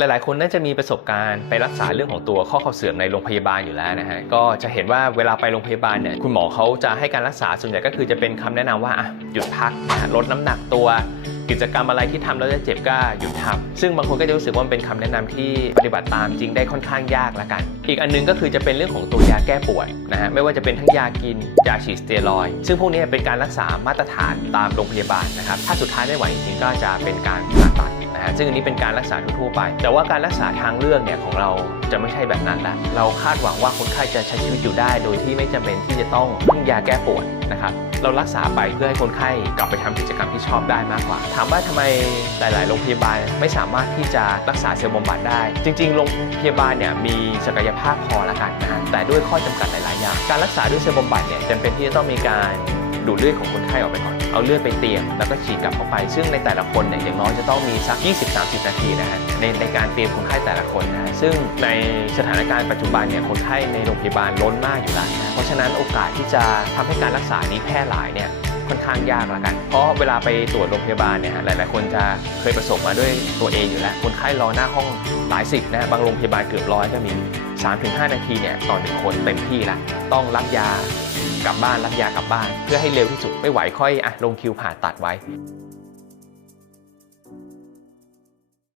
หลาย ๆ คนน่าจะมีประสบการณ์ไปรักษาเรื่องของตัวข้อเข่าเสื่อมในโรงพยาบาลอยู่แล้วนะฮะก็จะเห็นว่าเวลาไปโรงพยาบาลเนี่ยคุณหมอเขาจะให้การรักษาส่วนใหญ่ก็คือจะเป็นคำแนะนำว่าอะหยุดพักนะลดน้ำหนักตัว กิจกรรมอะไรที่ทำแล้วจะเจ็บก็หยุดทำซึ่งบางคนก็จะรู้สึกว่ามันเป็นคำแนะนำที่ปฏิบัติตามจริงได้ค่อนข้างยากละกัน อีกอันนึงก็คือจะเป็นเรื่องของตัวยาแก้ปวดนะฮะไม่ว่าจะเป็นทั้งยากินยาฉีดสเตียรอยด์ซึ่งพวกนี้เป็นการรักษามาตรฐานตามโรงพยาบาลนะครับถ้าสุดท้ายไม่ไหวจริงๆก็จะเป็นการผ่าตัด นะฮะซึ่งอันนี้เป็นการรักษาทั่วไป แต่ว่าการรักษาทางเลือกเนี่ยของเราจะไม่ใช่แบบนั้นละเราคาดหวังว่าคนไข้จะใช้ชีวิตอยู่ได้ โดยที่ไม่จำเป็นที่จะต้องพึ่งยาแก้ปวดนะครับเรารักษาไปเพื่อให้คนไข้กลับไปทำกิจกรรมที่ชอบได้มากกว่า ถามว่าทำไมหลาย ๆ โรงพยาบาลไม่สามารถที่จะรักษาเซลล์บำบัดได้ จริง ๆ โรงพยาบาลเนี่ยมีศักยภาพพอละกันนะแต่ด้วยข้อจำกัดหลาย ๆ อย่าง การรักษาด้วยเซลล์บำบัดเนี่ยจำเป็นที่จะต้องมีการดูดเลือดของคนไข้ออกไปก่อน เอาเลือดไปเตรียมแล้วก็ฉีดกลับเข้าไป ซึ่งในแต่ละคนเนี่ยอย่างน้อยจะต้องมีสัก 20-30 นาทีนะฮะในในการเตรียมคนไข้แต่ละคนนะฮะซึ่งในสถานการณ์ปัจจุบันเนี่ยคนไข้ในโรงพยาบาลล้นมากอยู่แล้วนะเพราะฉะนั้นโอกาสที่จะทำให้การรักษานี้แพร่หลายเนี่ยค่อนข้างยากละกัน เพราะเวลาไปตรวจโรงพยาบาลเนี่ยหลาย ๆ คนจะเคยประสบมาด้วยตัวเองอยู่แล้ว คนไข้รอหน้าห้องหลายสิบนะบางโรงพยาบาลเกือบร้อยก็มี 3-5 นาทีเนี่ยต่อหนึ่งคนเต็มที่ละต้องรับยา กลับบ้านรับยากลับบ้าน เพื่อให้เร็วที่สุดไม่ไหวค่อยอะลงคิวผ่าตัดไว้